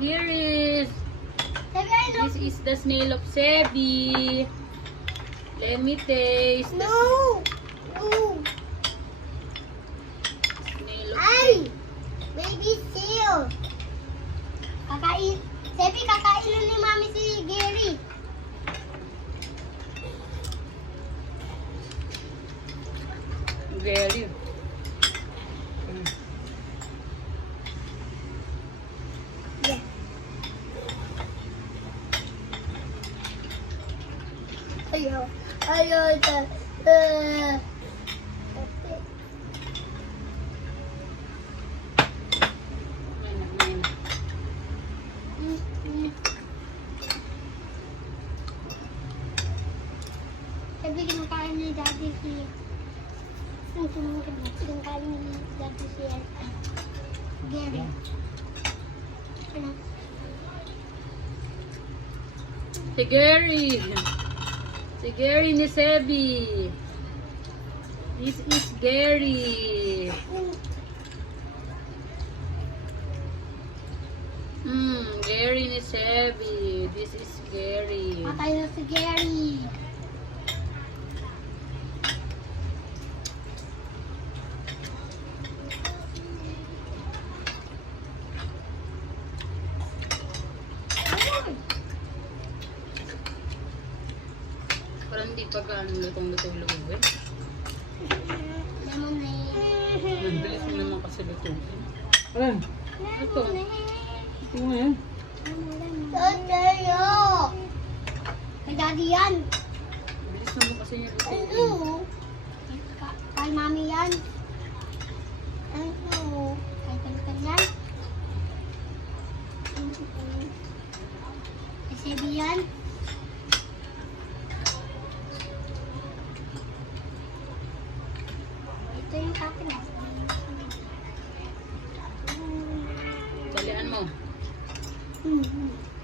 Here is. Sebi, I know. This is the snail of Sebi. Let me taste the No. No. snail of Ay! Baby seal. Kakain. Sebi, kakainin ni Mami si Gary. Gary. Yeah. Ayaw. Ayaw. Ayan na. Sabi kinakain ni Daddy si... Kinakain ni Daddy si Gary. Ano? Si Gary. Si Gary ni Sebi. This is Gary. Gary ni Sebi. This is Gary. Patay na si Gary. Parang hindi pa gaano lutong-lutong eh. Lemonade. Ang bilis mo naman kasi lutuin. Ayan. Ito. Ito mo yan. Tayo. Kay Daddy yan. Bilis naman kasi yung lutuin. Ano? Kay Mami yan. Ano? Kay Pelican yan. Kay Sebi yan. Ito yung kapin. Dalian mo. Hmm.